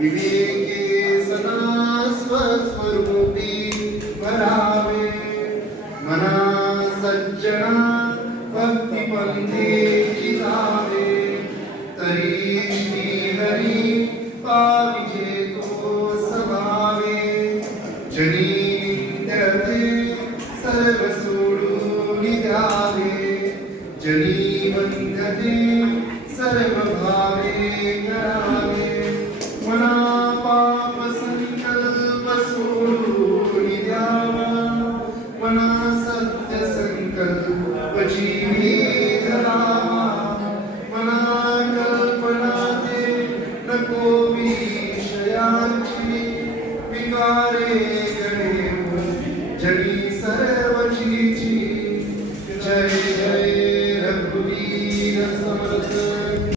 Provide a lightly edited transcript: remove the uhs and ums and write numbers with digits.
विवेके सदा स्वस्वरूपी भरावे मना सज्जना भक्तिपंथेची जावे तरी श्रीहरी पाविजे तो स्वभावे जनी विद्यार्थे सर्व सोडून द्यावे जनी बंधते सर्व भावे करावे मना पाप संकल्प सोडून द्यावा मना सत्य संकल्प जीवी धरावा मना कल्पना ते नको विषयांची विकारे गणे जनी सर्व चीची